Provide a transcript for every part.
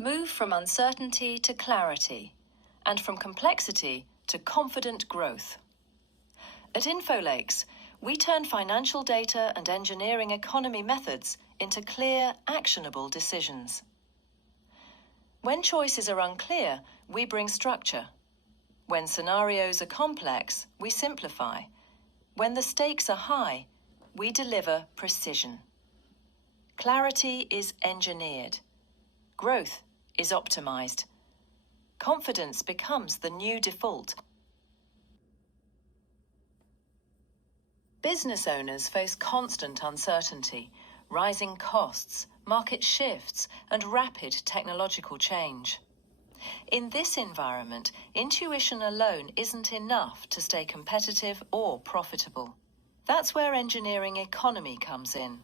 Move from uncertainty to clarity, and from complexity to confident growth. At InfoLakes, we turn financial data and engineering economy methods into clear, actionable decisions. When choices are unclear, we bring structure. When scenarios are complex, we simplify. When the stakes are high, we deliver precision. Clarity is engineered. Growth is optimized. Confidence becomes the new default. Business owners face constant uncertainty, rising costs, market shifts, and rapid technological change. In this environment, intuition alone isn't enough to stay competitive or profitable. That's where engineering economy comes in.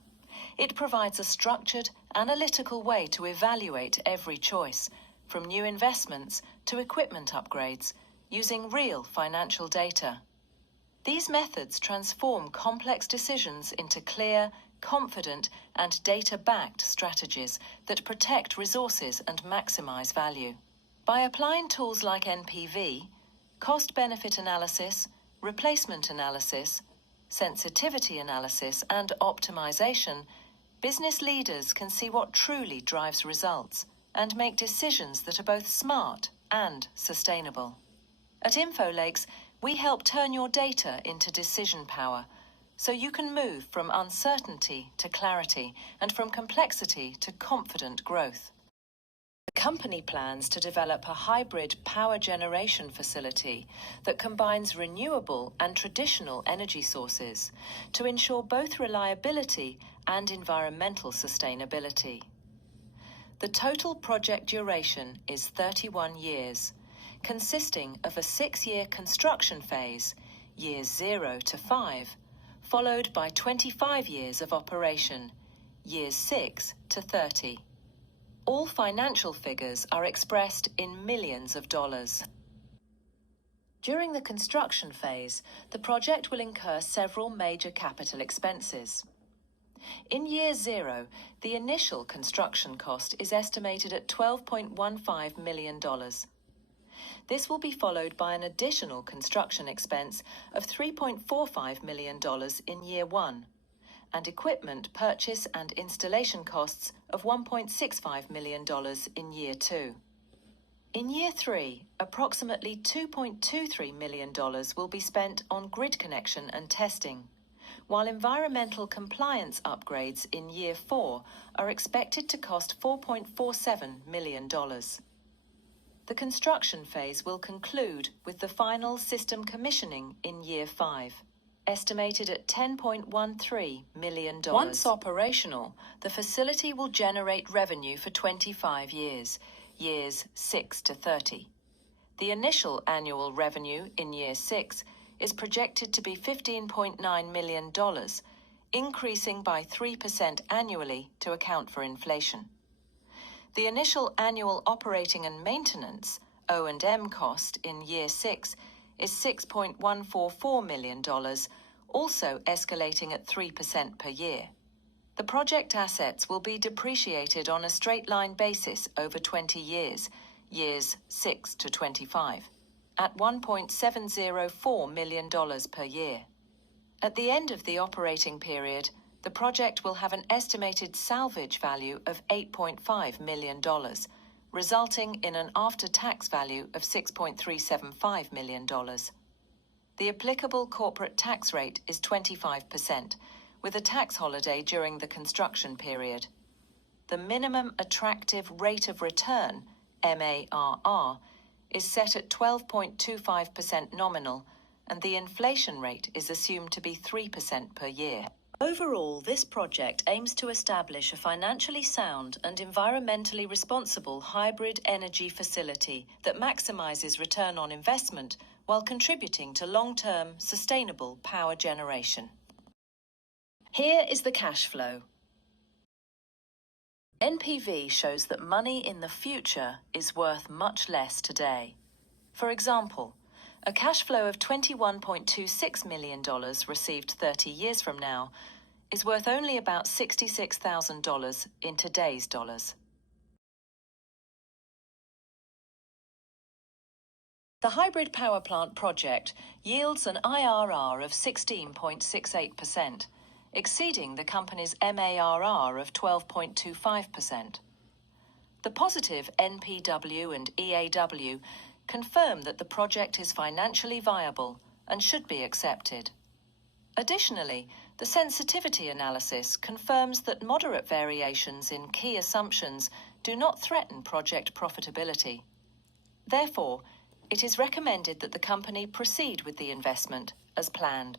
It provides a structured, analytical way to evaluate every choice, from new investments to equipment upgrades, using real financial data. These methods transform complex decisions into clear, confident, and data-backed strategies that protect resources and maximize value. By applying tools like NPV, cost-benefit analysis, replacement analysis, sensitivity analysis, and optimization, business leaders can see what truly drives results and make decisions that are both smart and sustainable. At InfoLakes, we help turn your data into decision power, so you can move from uncertainty to clarity and from complexity to confident growth. The company plans to develop a hybrid power generation facility that combines renewable and traditional energy sources to ensure both reliability and environmental sustainability. The total project duration is 31 years, consisting of a 6-year construction phase, years 0 to 5, followed by 25 years of operation, years 6 to 30. All financial figures are expressed in millions of dollars. During the construction phase, the project will incur several major capital expenses. In year 0, the initial construction cost is estimated at $12.15 million. This will be followed by an additional construction expense of $3.45 million in year 1, and equipment purchase and installation costs of $1.65 million in year 2. In year 3, approximately $2.23 million will be spent on grid connection and testing, while environmental compliance upgrades in year 4 are expected to cost $4.47 million. The construction phase will conclude with the final system commissioning in year 5, estimated at $10.13 million. Once operational, the facility will generate revenue for 25 years, years 6 to 30. The initial annual revenue in year 6 is projected to be $15.9 million, increasing by 3% annually to account for inflation. The initial annual operating and maintenance (O&M) cost in year 6 is $6.144 million, also escalating at 3% per year. The project assets will be depreciated on a straight-line basis over 20 years, years 6 to 25, at $1.704 million per year. At the end of the operating period, the project will have an estimated salvage value of $8.5 million, resulting in an after-tax value of $6.375 million. The applicable corporate tax rate is 25%, with a tax holiday during the construction period. The minimum attractive rate of return, MARR, is set at 12.25% nominal, and the inflation rate is assumed to be 3% per year. Overall, this project aims to establish a financially sound and environmentally responsible hybrid energy facility that maximizes return on investment while contributing to long-term, sustainable power generation. Here is the cash flow. NPV shows that money in the future is worth much less today. For example, a cash flow of $21.26 million received 30 years from now is worth only about $66,000 in today's dollars. The hybrid power plant project yields an IRR of 16.68%, exceeding the company's MARR of 12.25%. The positive NPW and EAW confirm that the project is financially viable and should be accepted. Additionally, the sensitivity analysis confirms that moderate variations in key assumptions do not threaten project profitability. Therefore, it is recommended that the company proceed with the investment as planned.